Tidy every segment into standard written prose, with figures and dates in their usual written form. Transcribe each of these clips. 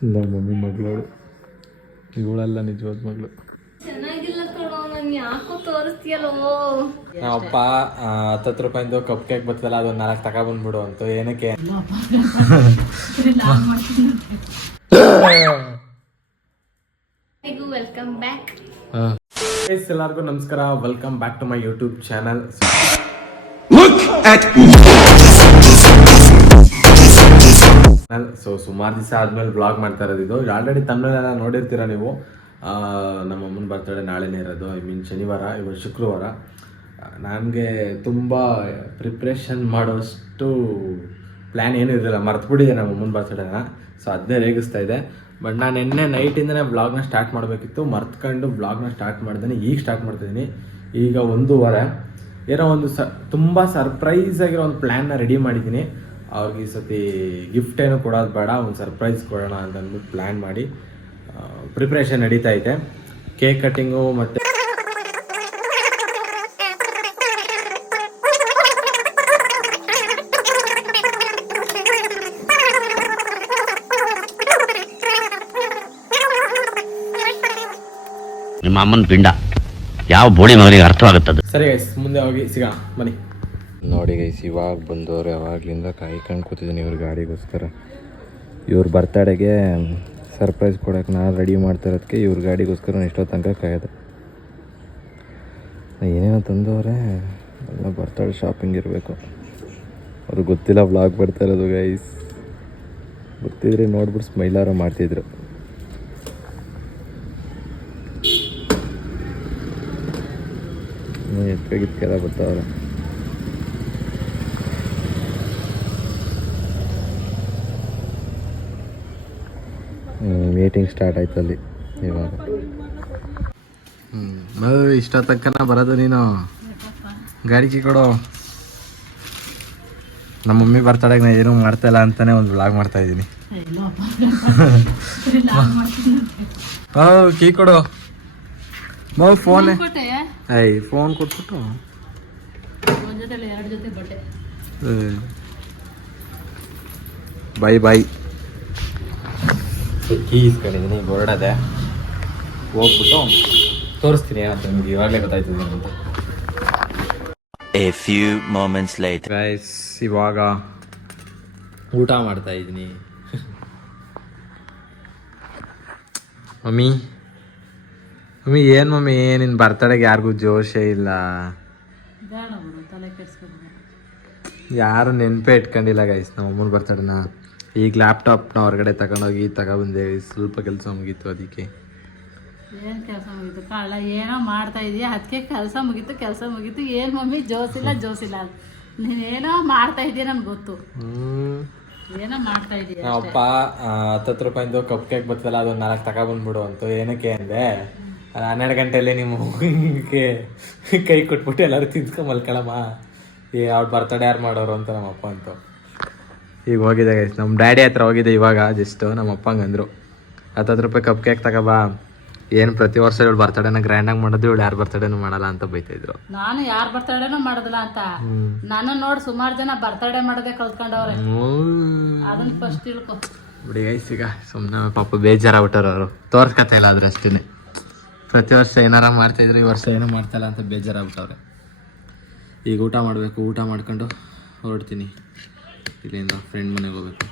ನಮ್ಮ ಮಮ್ಮಿ ಮಗಳವಳು, ಇವಳೆಲ್ಲ ನಿಜವಾದ ಮಗಳು. ಚೆನ್ನಾಗಿಲ್ಲ ಕಣೋ, ನಾನು ಯಾಕೋ ತೋರಿಸ್ತೀಯಲ್ಲೋ. ನಮ್ಮಪ್ಪ 10 ರೂಪಾಯಿಂದು ಕಪ್ ಕೇಕ್ ಬರ್ತಲ್ಲ, ಅದೊಂದು 4 ತಗೊಬಂದ್ಬಿಡು ಅಂತ. ಏನಕ್ಕೆ? Welcome back. ಎಲ್ಲರಿಗೂ ನಮಸ್ಕಾರ, welcome back to my YouTube channel. So ಸುಮಾರು ದಿವಸ ಆದ್ಮೇಲೆ ಬ್ಲಾಗ್ ಮಾಡ್ತಾ ಇರೋದು ಇದು. ಆಲ್ರೆಡಿ ತಮ್ಮನೆಲ್ಲ ನೋಡಿರ್ತೀರ ನೀವು. ನಮ್ಮ ಅಮ್ಮನ ಬರ್ತಡೇ ನಾಳೆನೇ ಇರೋದು, ಐ ಮೀನ್ ಶನಿವಾರ, ಇವತ್ತು ಶುಕ್ರವಾರ. ನನಗೆ ತುಂಬ ಪ್ರಿಪ್ರೇಷನ್ ಮಾಡೋಷ್ಟು ಪ್ಲ್ಯಾನ್ ಏನೂ ಇರಲಿಲ್ಲ, ಮರ್ತುಬಿಟ್ಟಿದೆ ನಮ್ಮ ಅಮ್ಮನ ಬರ್ತಡೇನ. ಸೊ ಅದನ್ನೇ ರೇಗಿಸ್ತಾ ಇದೆ. ಬಟ್ ನಾನು ನಿನ್ನೆ ನೈಟಿಂದನೇ ಬ್ಲಾಗ್ನ ಸ್ಟಾರ್ಟ್ ಮಾಡಬೇಕಿತ್ತು, ಮರ್ತ್ಕೊಂಡು ಬ್ಲಾಗ್ನ ಸ್ಟಾರ್ಟ್ ಮಾಡಿದ್ದೀನಿ. ಈಗ ಸ್ಟಾರ್ಟ್ ಮಾಡ್ತಿದ್ದೀನಿ. ಈಗ 1:15 ಏನೋ ಒಂದು ತುಂಬ ಸರ್ಪ್ರೈಸ್ ಆಗಿರೋ ಒಂದು ಪ್ಲ್ಯಾನ್ನ ರೆಡಿ ಮಾಡಿದ್ದೀನಿ. ಅವ್ರಿಗೆ ಈ ಸತಿ ಗಿಫ್ಟ್ ಏನು ಕೊಡೋದು ಬೇಡ, ಒಂದು ಸರ್ಪ್ರೈಸ್ ಕೊಡೋಣ ಅಂತ ಅಂದ್ಬಿಟ್ಟು ಪ್ಲ್ಯಾನ್ ಮಾಡಿ ಪ್ರಿಪ್ರೇಷನ್ ನಡೀತಾ ಐತೆ. ಕೇಕ್ ಕಟ್ಟಿಂಗು ಮತ್ತು ನಿಮ್ಮ ಅಮ್ಮನ ಪಿಂಡ ಯಾವ ಬೋಳಿ ಮಗನಿಗೆ ಅರ್ಥವಾಗುತ್ತದೆ. ಸರಿ ಗೈಸ್, ಮುಂದೆ ಹೋಗಿ ಸಿಗೋಣ ಬನ್ನಿ. ನೋಡಿ ಗೈಸ್, ಇವಾಗ ಬಂದವರು. ಯಾವಾಗಲಿಂದ ಕಾಯ್ಕೊಂಡು ಕೂತಿದ್ದೀನಿ ಇವ್ರ ಗಾಡಿಗೋಸ್ಕರ. ಇವ್ರ ಬರ್ತಡೆಗೆ ಸರ್ಪ್ರೈಸ್ ಕೊಡೋಕೆ ನಾನು ರೆಡಿ ಮಾಡ್ತಾ ಇರೋದಕ್ಕೆ ಇವ್ರ ಗಾಡಿಗೋಸ್ಕರ ನಾನು ಇಷ್ಟೋ ತನಕ ಕಾಯೋದು. ಏನೇನೋ ತಂದವ್ರೆ, ಎಲ್ಲ ಬರ್ತಡೇ ಶಾಪಿಂಗ್ ಇರಬೇಕು. ಅವ್ರಿಗೆ ಗೊತ್ತಿಲ್ಲ ವ್ಲಾಗ್ ಬರ್ತಾ ಇರೋದು ಗೈಸ್. ಗೊತ್ತಿದ್ರೆ ನೋಡ್ಬಿಟ್ಟು ಸ್ಮೈಲಾರ ಮಾಡ್ತಿದ್ರು. ಎತ್ಕಾಗಿತ್ಕೆಲ್ಲ ಬರ್ತಾವ್ರೆ. ಮೀಟಿಂಗ್ ಸ್ಟಾರ್ಟ್ ಆಯ್ತು ಅಲ್ಲಿ ಇವಾಗ. ಇಷ್ಟ ತಕ್ಕನ ಬರೋದು ನೀನು. ಗಾಡಿ ಕೀ ಕೊಡು. ನಮ್ಮ ಮಮ್ಮಿ ಬರ್ತಡೆಗೆ ನಾ ಏನೂ ಮಾಡ್ತಾಯಿಲ್ಲ ಅಂತಾನೆ ಒಂದು ವ್ಲಾಗ್ ಮಾಡ್ತಾ ಇದ್ದೀನಿ. ಕೀ ಕೊಡು ಫೋನ್. ಫೋನ್ ಕೊಟ್ಬಿಟ್ಟು ಬೈ ಬೈ. ಕೀ ಇಸ್ಕೊಂಡಿದ್ದೀನಿ, ಹೊರಡದೆ ಹೋಗ್ಬಿಟ್ಟು ತೋರಿಸ್ತೀನಿ ಏನಂತ ನಿಮಗೆ. ಇವಾಗಲೇ ಗೊತ್ತಾಯ್ತದೆ ಅಂತ. A few moments later. Guys, ಇವಾಗ ಊಟ ಮಾಡ್ತಾ ಇದ್ದೀನಿ. ಮಮ್ಮಿ ಏನು ಮಮ್ಮಿ, ನಿನ್ನ ಬರ್ತಡೆಗೆ ಯಾರಿಗೂ ಜೋಶೇ ಇಲ್ಲ, ಯಾರು ನೆನಪೇ ಇಟ್ಕೊಂಡಿಲ್ಲ ಗೈಸ್ ನಮ್ಮ ಅಮ್ಮನ ಬರ್ತಡೆನ. ಈಗ ಲ್ಯಾಪ್ಟಾಪ್ನ ಹೊರಗಡೆ ತಗೊಂಡೋಗಿ ತಗೊಬಂದೆ. ಸ್ವಲ್ಪ ಕೆಲಸ ಮುಗೀತು, ಅದಕ್ಕೆ. ಏನು ಕೆಲಸ ಮುಗೀತು ಕಳ್ಳ, ಏನೋ ಮಾಡ್ತಾ ಇದೀಯ, ಅದಕ್ಕೆ ಕೆಲಸ ಮುಗೀತು. ಏನು ಮಮ್ಮಿ ಜೋಸಿಲ್ಲ ನೀನೇನೋ ಮಾಡ್ತಾ ಇದೀಯ, ನನ್ಗೆ ಗೊತ್ತು. ಏನೋ ಮಾಡ್ತಾ ಇದೀಯ. ನಮ್ಮಪ್ಪ 10 ರೂಪಾಯಿಂದು ಕಪ್ ಕೇಕ್ ಬರ್ತಲ್ಲ, ಅದೊಂದು 4 ತಗೊಬಂದ್ಬಿಡು ಅಂತ. ಏನಕ್ಕೆ ಅಂದೆ, 12 ಗಂಟೆಯಲ್ಲಿ ನಿಮ್ಮ ಕೈ ಕೊಟ್ಬಿಟ್ಟು ಎಲ್ಲರೂ ತಿನ್ಸ್ಕೊಂಡ್ ಮಲ್ಕೊಳಮ್ಮ, ಅವ್ರ ಬರ್ತಡೇ ಯಾರು ಮಾಡೋರು ಅಂತ ನಮ್ಮಪ್ಪ ಅಂತ. ಈಗ ಹೋಗಿದೆ ಗೈಸ್, ನಮ್ಮ ಡ್ಯಾಡಿ ಹತ್ರ ಹೋಗಿದೆ ಇವಾಗ. ಜಸ್ಟು ನಮ್ಮ ಅಪ್ಪಂಗೆ ಅಂದರು 10 ರೂಪಾಯಿ ಕಪ್ ಕೇಕ್ ತಗೋಬಾ. ಏನು ಪ್ರತಿ ವರ್ಷ ಇವಳು ಬರ್ತಡೇನ ಗ್ರ್ಯಾಂಡಾಗಿ ಮಾಡೋದು, ಇವಳು ಯಾರು ಬರ್ತಡೇನು ಮಾಡಲ್ಲ ಅಂತ ಬೈತಾಯಿದ್ರು. ನಾನು ಯಾರು ಬರ್ತಡೇನೂ ಮಾಡೋದಿಲ್ಲ ಅಂತ. ನಾನು ನೋಡಿ ಸುಮಾರು ಜನ ಬರ್ತಡೇ ಮಾಡೋದೇ ಕಲ್ತ್ಕೊಂಡವ್ರೆ, ಅದನ್ನ ಫಸ್ಟ್ ತಿಳ್ಕೊ ಬಿಡಿ ಗೈಸ್. ಈಗ ಸುಮ್ಮನೆ ಪಾಪ ಬೇಜಾರಾಗ್ಬಿಟ್ಟವ್ರು ಅವರು, ತೋರ್ಸ್ಕತ್ತ ಇಲ್ಲ ಆದ್ರೆ ಅಷ್ಟೇ. ಪ್ರತಿ ವರ್ಷ ಏನಾರ ಮಾಡ್ತಾಯಿದ್ರು, ಈ ವರ್ಷ ಏನೂ ಮಾಡ್ತಾಯಿಲ್ಲ ಅಂತ ಬೇಜಾರಾಗ್ಬಿಟ್ಟವ್ರೆ. ಈಗ ಊಟ ಮಾಡಬೇಕು, ಊಟ ಮಾಡ್ಕೊಂಡು ಹೊರಡ್ತೀನಿ ಇಲ್ಲಿಂದ. ಫ್ರೆಂಡ್ ಮನೆಗೆ ಹೋಗ್ಬೇಕು,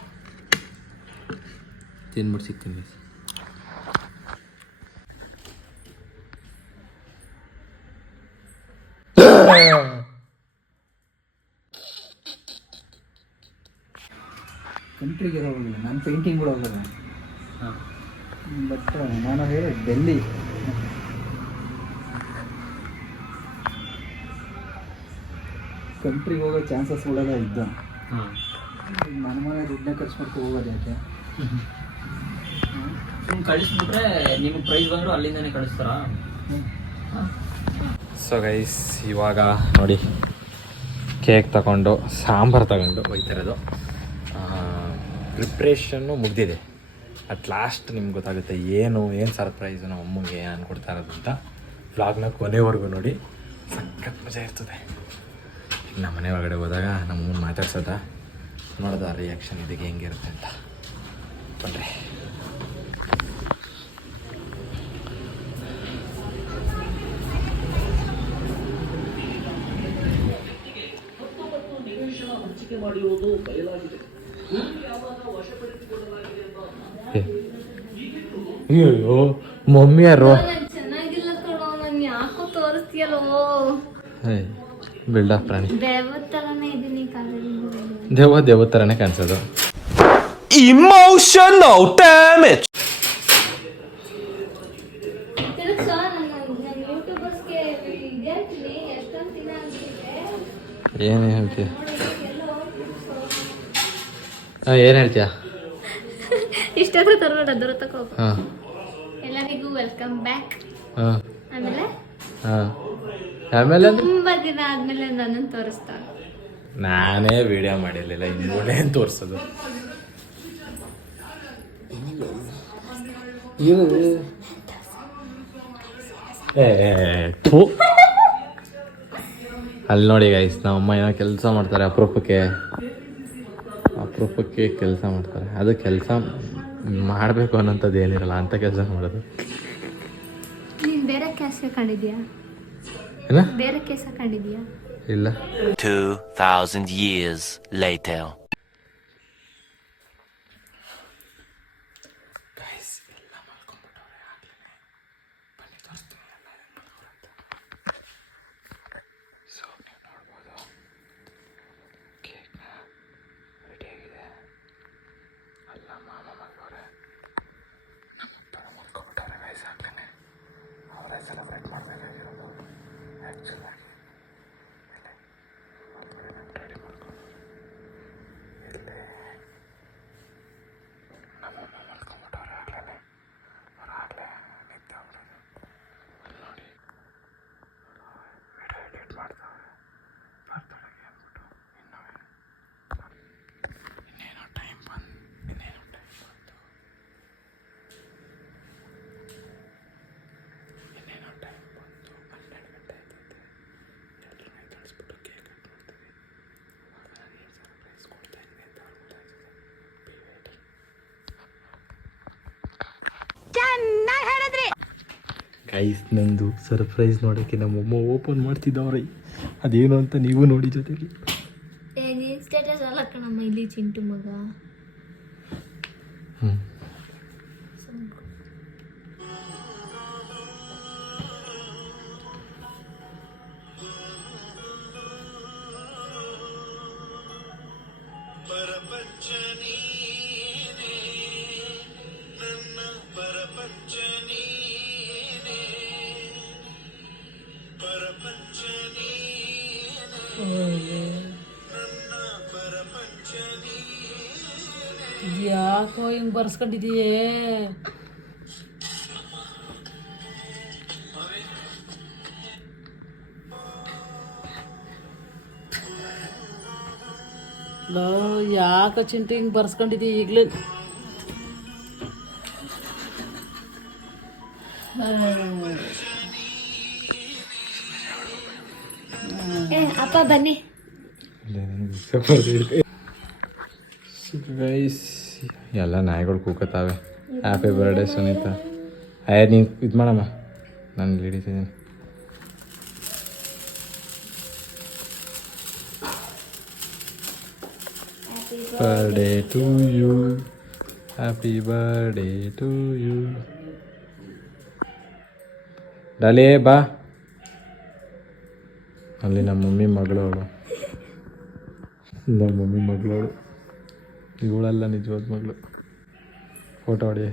ತಿನ್ಬಿಟ್ಟು ಸಿಗ್ತೀನಿ ಗೈಸ್. ಕಂಟ್ರಿಗೆ ಹೋಗಲಿಲ್ಲ, ನಾನು ಪೇಂಟಿಂಗ್ ಕೂಡ ಹೋಗಲ್ಲ. ಬಟ್ ನಾನು ಹೇಳಿ ಡೆಲ್ಲಿ ಕಂಟ್ರಿಗೆ ಹೋಗೋ ಚಾನ್ಸಸ್ ಒಳಗೆ ಇದ್ದ. ನನ್ನ ಮನೆ ದುಡ್ಡನ್ನ ಖರ್ಚು ಮಾಡ್ಕೊ ಹೋಗೋದು ಯಾಕೆ? ಕಳಿಸ್ಬಿಟ್ರೆ ನಿಮ್ಗೆ ಪ್ರೈಸ್ ಬಂದರು ಅಲ್ಲಿಂದನೇ ಕಳಿಸ್ತಾರ. ಸೊ ಗೈಸ್, ಇವಾಗ ನೋಡಿ ಕೇಕ್ ತಗೊಂಡು ಸಾಂಬಾರು ತಗೊಂಡು ಹೋಗ್ತಿರೋದು. ಪ್ರಿಪ್ರೇಷನ್ನು ಮುಗ್ದಿದೆ. ಅಟ್ ಲಾಸ್ಟ್ ನಿಮ್ಗೆ ಗೊತ್ತಾಗುತ್ತೆ ಏನು ಸರ್ಪ್ರೈಸು ನಮ್ಮ ಅಮ್ಮಗೆ ನಾನು ಕೊಡ್ತಾ ಇರೋದು ಅಂತ. ವ್ಲಾಗ್ನ ಕೊನೆವರೆಗೂ ನೋಡಿ, ಸಖತ್ ಮಜಾ ಇರ್ತದೆ. ನಮ್ಮ ಮನೆ ಒಳಗಡೆ ಹೋದಾಗ ನಮ್ಮನ್ನು ಮಾತಾಡ್ಸೋದ ನೋಡೋದ ರಿಯಾಕ್ಷನ್ ಇದಕ್ಕೆ ಹೆಂಗಿರುತ್ತೆ ಅಂತ. ಬನ್ರಿ. ಅಯ್ಯೋ ಮಮ್ಮಿ ಯಾರು ನಂಗ್ ಚೆನ್ನಾಗಿಲ್ಲ ಕಣೋ, ನನ್ ಯಾಕೋ ತೋರಿಸ್ತೀಯಲ್ಲೋ. ಬಿಲ್ಡಪ್ ಪ್ರಾಣಿ ದೇವರ ತರನೇ ಇದೀನಿ ಕಾಲೇಜ್. ದೇವ ಥರನೇ ಕಾಣಿಸೋದು. Emotional damage. ನಾನು ಯೂಟ್ಯೂಬರ್ಸ್ಗೆ ವಿದ್ಯಾರ್ಥಿನಿ ಎಷ್ಟೊಂದು ದಿನ ಅನ್ಸುತ್ತೆ. ಏನು ಹೇಳ್ತೀಯ? ಏನು ಹೇಳ್ತೀಯ? ಇಷ್ಟಾದ್ರೂ ತರಬೇಡ, ದೂರ ತಗೋ. ಹಾಂ ಎಲ್ಲರಿಗೂ ವೆಲ್ಕಮ್ ಬ್ಯಾಕ್. ಹಾಂ ಆಮೇಲೆ ಹಾಂ ಆಮೇಲೆ ತುಂಬಾ ದಿನ ಆದ್ಮೇಲೆ ನನ್ನನ್ನು ತೋರಿಸ್ತಾ. ನಾನೇ ವಿಡಿಯೋ ಮಾಡಿರಲಿಲ್ಲ, ಇನ್ನೇನು ತೋರಿಸೋದು. ಅಲ್ಲಿ ನೋಡಿ ಗೈಸ್, ನಮ್ಮಮ್ಮ ಏನೋ ಕೆಲಸ ಮಾಡ್ತಾರೆ, ಅಪರೂಪಕ್ಕೆ ಕೆಲಸ ಮಾಡ್ತಾರೆ. ಅದು ಕೆಲಸ ಮಾಡಬೇಕು ಅನ್ನೋಂಥದ್ದು ಏನಿರಲ್ಲ, ಅಂಥ ಕೆಲಸ ಮಾಡೋದು. ನೀನ್ ಬೇರೆ ಕೇಸ್ ಹಾಕೊಂಡಿದ್ಯಾ? ಏನ? ಬೇರೆ ಕೇಸ್ ಹಾಕೊಂಡಿದ್ಯಾ? ಇಲ್ಲ. 2000 years later. ಗೈಸ್, ನಂದು ಸರ್ಪ್ರೈಸ್ ನೋಡೋಕ್ಕೆ ನಮ್ಮಮ್ಮ ಓಪನ್ ಮಾಡ್ತಿದ್ದವ್ರೆ. ಅದೇನು ಅಂತ ನೀವು ನೋಡಿ ಜೊತೆಗೆ. ನೀನ್ ಸ್ಟೇಟಸ್ ಅಲ್ಲ ಕಣಮ್ಮ, ಇಲ್ಲಿ ಚಿಂಟು ಮಗ. ಯಾಕೋ ಹಿಂಗ್ ಬರ್ಸ್ಕೊಂಡಿದೀಯೇ? ಯಾಕ ಚಿಂಟು ಹಿಂಗ್ ಬರ್ಸ್ಕೊಂಡಿದೀಯ ಈಗ್ಲೇ? ಅಪ್ಪ ಬನ್ನಿ. ಗೈಸ್, ಎಲ್ಲ ನಾಯಿಗಳು ಕೂಕತ್ತಾವೆ. Happy birthday Sunita. ನೀನು ಇದು ಮಾಡಮ್ಮ, ನಾನು ಹಿಡಿತಿದ್ದೀನಿ. Birthday to you, happy birthday to you. Dolly ಬಾ. ಅಲ್ಲಿ ನಮ್ಮ ಮಮ್ಮಿ ಮಗಳವಳು, ನಮ್ಮ ಮಮ್ಮಿ ಮಗಳವಳು. ಇವಳೆಲ್ಲ ನಿಜವಾದ ಮಗಳು. ಫೋಟೋ ಹೊಡಿ.